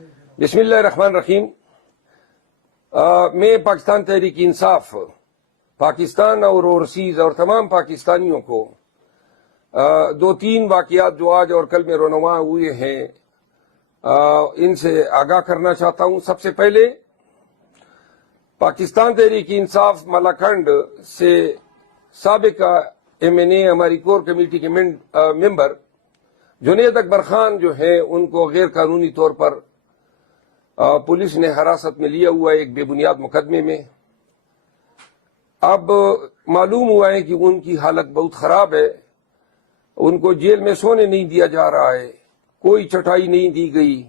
بسم اللہ الرحمن الرحیم۔ میں پاکستان تحریک انصاف، پاکستان اور اوورسیز اور تمام پاکستانیوں کو دو تین واقعات جو آج اور کل میں رونما ہوئے ہیں ان سے آگاہ کرنا چاہتا ہوں۔ سب سے پہلے پاکستان تحریک انصاف ملاکنڈ سے سابق ایم این اے ہماری کور کمیٹی کے ممبر جنید اکبر خان جو ہیں ان کو غیر قانونی طور پر پولیس نے حراست میں لیا ہوا ہے ایک بے بنیاد مقدمے میں۔ اب معلوم ہوا ہے کہ ان کی حالت بہت خراب ہے، ان کو جیل میں سونے نہیں دیا جا رہا ہے، کوئی چٹائی نہیں دی گئی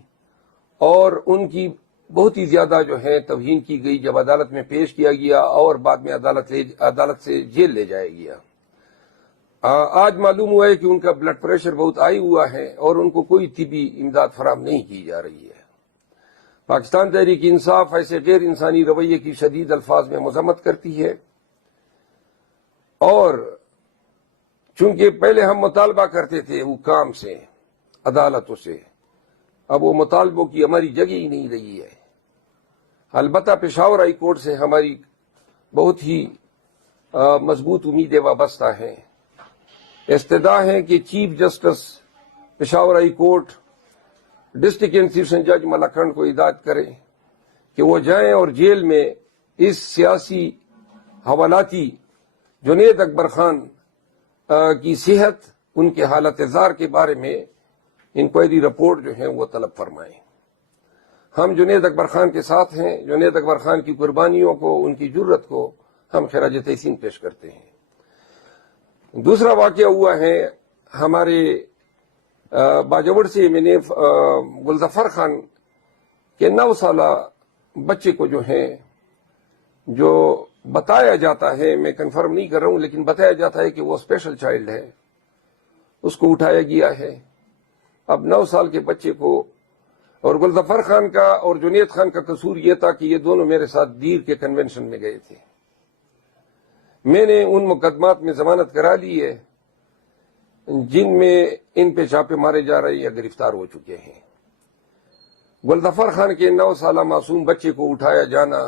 اور ان کی بہت ہی زیادہ جو ہے توہین کی گئی جب عدالت میں پیش کیا گیا اور بعد میں عدالت سے جیل لے جایا گیا۔ آج معلوم ہوا ہے کہ ان کا بلڈ پریشر بہت ہائی ہوا ہے اور ان کو کوئی طبی امداد فراہم نہیں کی جا رہی ہے۔ پاکستان تحریک انصاف ایسے غیر انسانی رویے کی شدید الفاظ میں مذمت کرتی ہے، اور چونکہ پہلے ہم مطالبہ کرتے تھے حکام سے، عدالتوں سے، اب وہ مطالبوں کی ہماری جگہ ہی نہیں رہی ہے۔ البتہ پشاور ہائی کورٹ سے ہماری بہت ہی مضبوط امیدیں وابستہ ہیں۔ استدعا ہے کہ chief justice Peshawar high court district and session جج ملاکنڈ کو ہدایت کرے کہ وہ جائیں اور جیل میں اس سیاسی حوالاتی جنید اکبر خان کی صحت، ان کے حالت زار کے بارے میں انکوائری رپورٹ جو ہے وہ طلب فرمائیں۔ ہم جنید اکبر خان کے ساتھ ہیں، جنید اکبر خان کی قربانیوں کو، ان کی جرت کو ہم خراج تحسین پیش کرتے ہیں۔ دوسرا واقعہ ہوا ہے ہمارے باجوڑ سے میں نے گلظفر خان کے 9 سالہ بچے کو جو ہے، جو بتایا جاتا ہے، میں کنفرم نہیں کر رہا ہوں لیکن بتایا جاتا ہے کہ وہ اسپیشل چائلڈ ہے، اس کو اٹھایا گیا ہے۔ اب 9 سال کے بچے کو، اور گلظفر خان کا اور جنید خان کا قصور یہ تھا کہ یہ دونوں میرے ساتھ دیر کے کنونشن میں گئے تھے۔ میں نے ان مقدمات میں ضمانت کرا لی ہے جن میں ان پہ چھاپے مارے جا رہے یا گرفتار ہو چکے ہیں۔ گلظفر خان کے 9 سالہ معصوم بچے کو اٹھایا جانا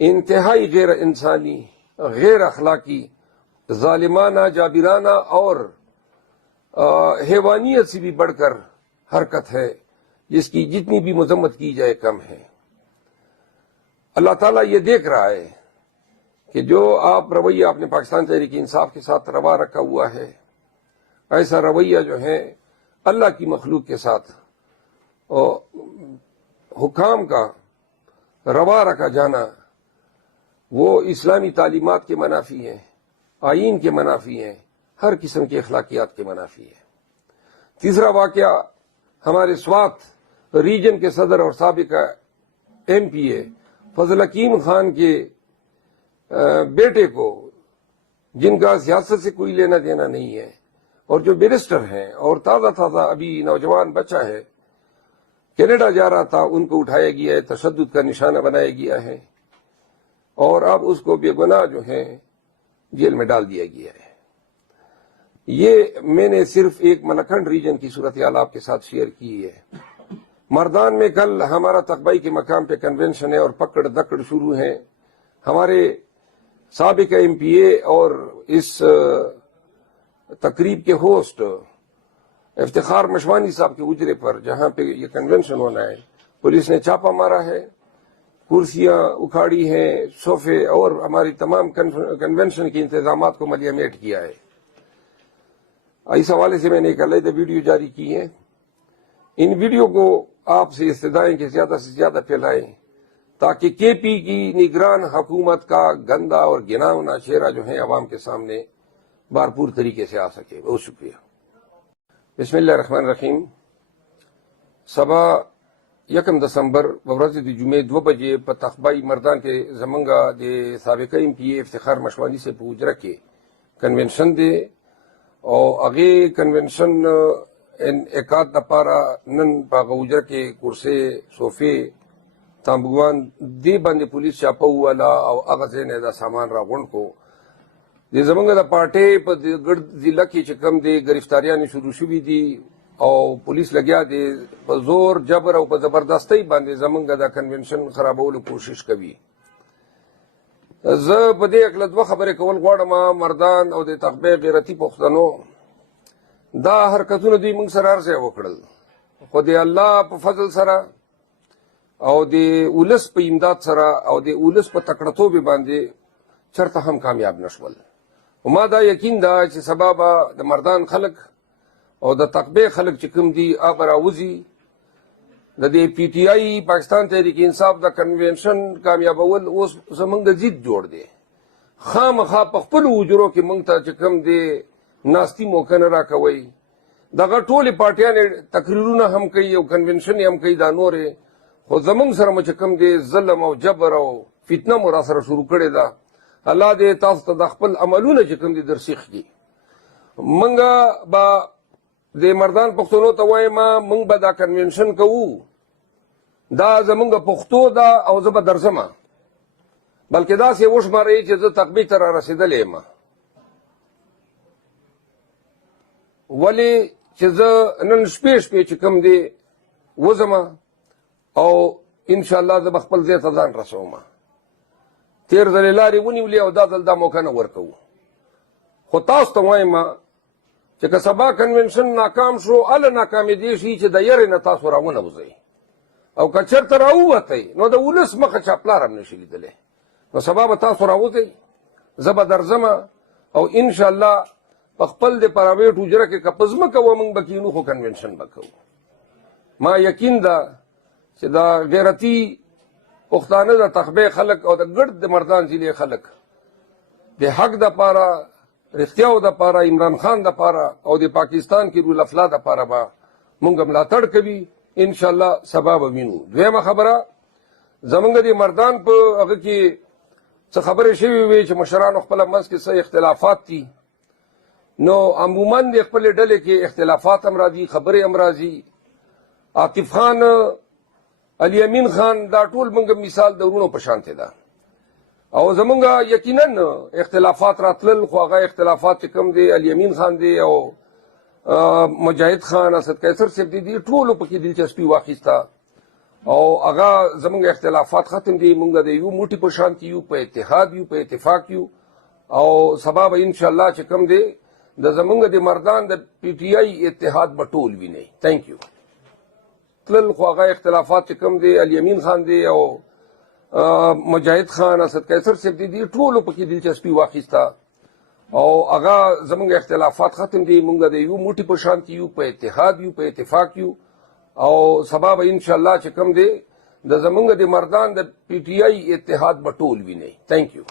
انتہائی غیر انسانی، غیر اخلاقی، ظالمانہ، جابرانہ اور حیوانیت سے بھی بڑھ کر حرکت ہے، جس کی جتنی بھی مذمت کی جائے کم ہے۔ اللہ تعالیٰ یہ دیکھ رہا ہے کہ جو رویہ آپ نے پاکستان تحریک انصاف کے ساتھ روا رکھا ہوا ہے، ایسا رویہ جو ہے اللہ کی مخلوق کے ساتھ حکام کا روا رکھا جانا، وہ اسلامی تعلیمات کے منافی ہیں، آئین کے منافی ہیں، ہر قسم کے اخلاقیات کے منافی ہے۔ تیسرا واقعہ ہمارے سوات ریجن کے صدر اور سابق ایم پی اے فضل حکیم خان کے بیٹے کو، جن کا سیاست سے کوئی لینا دینا نہیں ہے اور جو بیرسٹر ہیں اور تازہ ابھی نوجوان بچہ ہے، کینیڈا جا رہا تھا، ان کو اٹھایا گیا ہے، تشدد کا نشانہ بنایا گیا ہے اور اب اس کو بے گناہ جو ہے جیل میں ڈال دیا گیا ہے۔ یہ میں نے صرف ایک ملاکنڈ ریجن کی صورتحال آپ کے ساتھ شیئر کی ہے۔ مردان میں کل ہمارا تقبائی کے مقام پہ کنونشن ہے اور پکڑ دکڑ شروع ہیں۔ ہمارے سابق ایم پی اے اور اس تقریب کے ہوسٹ افتخار مشوانی صاحب کے اجرے پر، جہاں پہ یہ کنونشن ہونا ہے، پولیس نے چھاپا مارا ہے، کرسیاں اکھاڑی ہیں، صوفے اور ہماری تمام کنونشن کے انتظامات کو ملیہ میٹ کیا ہے۔ اس حوالے سے میں نے ایک علیحدہ ویڈیو جاری کی ہے۔ ان ویڈیو کو آپ سے استدعائیں کہ زیادہ سے زیادہ پھیلائیں تاکہ کے پی کی نگران حکومت کا گندا اور گھناؤنا چہرہ جو ہے عوام کے سامنے بھرپور طریقے سے آ سکے۔ بہت شکریہ۔ بسم اللہ الرحمن الرحیم۔ صبح 1 دسمبر بورز دی جمعے 2 بجے پر تقبائی مردان کے زمنگا دے سابق ایم پی اے افتخار مشوانی سے پوجرہ کے کنونشن دے اور اگے کنونشن ایکات دپارا نن پاگا اجرہ کے کرسے صوفے تامبوان دے باندې پولیس چاپا والا او هغه ځای نه دا سامان راغونډ کو د زمونږ د پارټۍ په ګرد ضلع کې چې کوم دی گرفتاریانې شروع شوي دي او پولیس لګیا دي په زور جبر او په زبردستۍ باندې زمونږ د کنونشن خرابولو کوشش کوي. زه په دې اکله دوه خبرې کول غواړم. مردان او د تقبې غیرتي پښتنو دا حرکتونه دوی موږ سره هر ځای وکړل، خو د الله په فضل سره او د ولس په امداد سره او د ولس په تکړتوب باندې چرته هم کامیاب نشول. ما دا یقین ده چې سبا به د مردان خلک او د تقبې خلک چې کوم دي هغه راوځي. د دې پی ټی آی پاکستان تحریک انصاف د کنونشن کامیابول اوس زمونږ د ضد جوړ دی. خامخا په خپلو حجرو کې موږ ته چې کوم دی ناستي موقع نه راکوئ. دغه ټولې پارټیانې تقریرونه هم کوي او کنونشن هم کوي دا نورې، خو زمونږ سره مو چې کوم دی ظلم او جبر او فتنه مو را سره شروع کړې ده. الله دې تاسو ته د خپل عملونه چې کوم دي درسیخ کړي. موږ به د مردان پښتنو ته وایم موږ به دا کنونشن کوو، دا زمونږ پښتو ده او زه به درځم، بلکې داسې وشمارئ چې زه تقبې ته را رسېدلی یم. ولې چې زه نن شپې چې کوم دی وځم او انشاءالله زه به خپل ځای ته ځان رسوم. تیر ځلې لارې ونیولې او دا ځل دا موقع نه ورکوو. خو تاسو ته وایم چې که سبا کنونشن ناکام شو، هله ناکامېدی شي چې د یرې نه تاسو راونوځئ، او که چېرته راووتئ نو د ولس مخه چاپلار هم نشي لیدلی. نو سبا به تاسو راوځئ، زه به درځم او انشاءالله په خپل د پرایویټ حجره کې که په ځمکه و موږ به کینو، خو کنونشن به کوو. ما یقین ده چې دا غیرتي پښتانه د تقبې خلک او د ګرد د مردان ضلع خلک د حق دپاره، رښتیاو دپاره، عمران خان دپاره او د پاکستان کې رول افلا دپاره به موږ ملاتړ کوي. انشاءالله سبا به وینو. دویمه خبره، زمونږ د مردان په هغه کې څه خبرې شوې وې چې مشرانو خپله منځ کې څه اختلافات دي، نو عموما د خپلې ډلې کې اختلافات هم راځي، خبرې هم راځي. عاطف خان، علي امین خان، دا ټول موږ مثال د ورونو په شانتې ده، او زمونږ یقینا اختلافات راتلل، خو هغه اختلافات چې کوم دی علي امین خان دی او مجاهد خان، اسد قیصر صاحب دي ټولو پکې دلچسپي واخیسته او هغه زمونږ اختلافات ختم دي. موږ د یو موټي په شانتې یو، په اتحاد یو، په اتفاق یو، او سبا به انشاءالله چې کوم دی د زمونږ د مردان د پی ټی آی اتحاد به ټول وینئ. Thank you. تلل خو هغه اختلافات چې کوم دی علي امین خان دی او مجاهد خان، اسد قیصر صاحب دي ټولو پکې دلچسپي واخیسته او هغه زمونږ اختلافات ختم دي. موږ د یو موټي په شانتې یو، په اتحاد یو، په اتفاق یو، او سبا به انشاءالله چې کوم دی د زمونږ د مردان د پی ټی آی اتحاد به ټول وینئ. Thank you.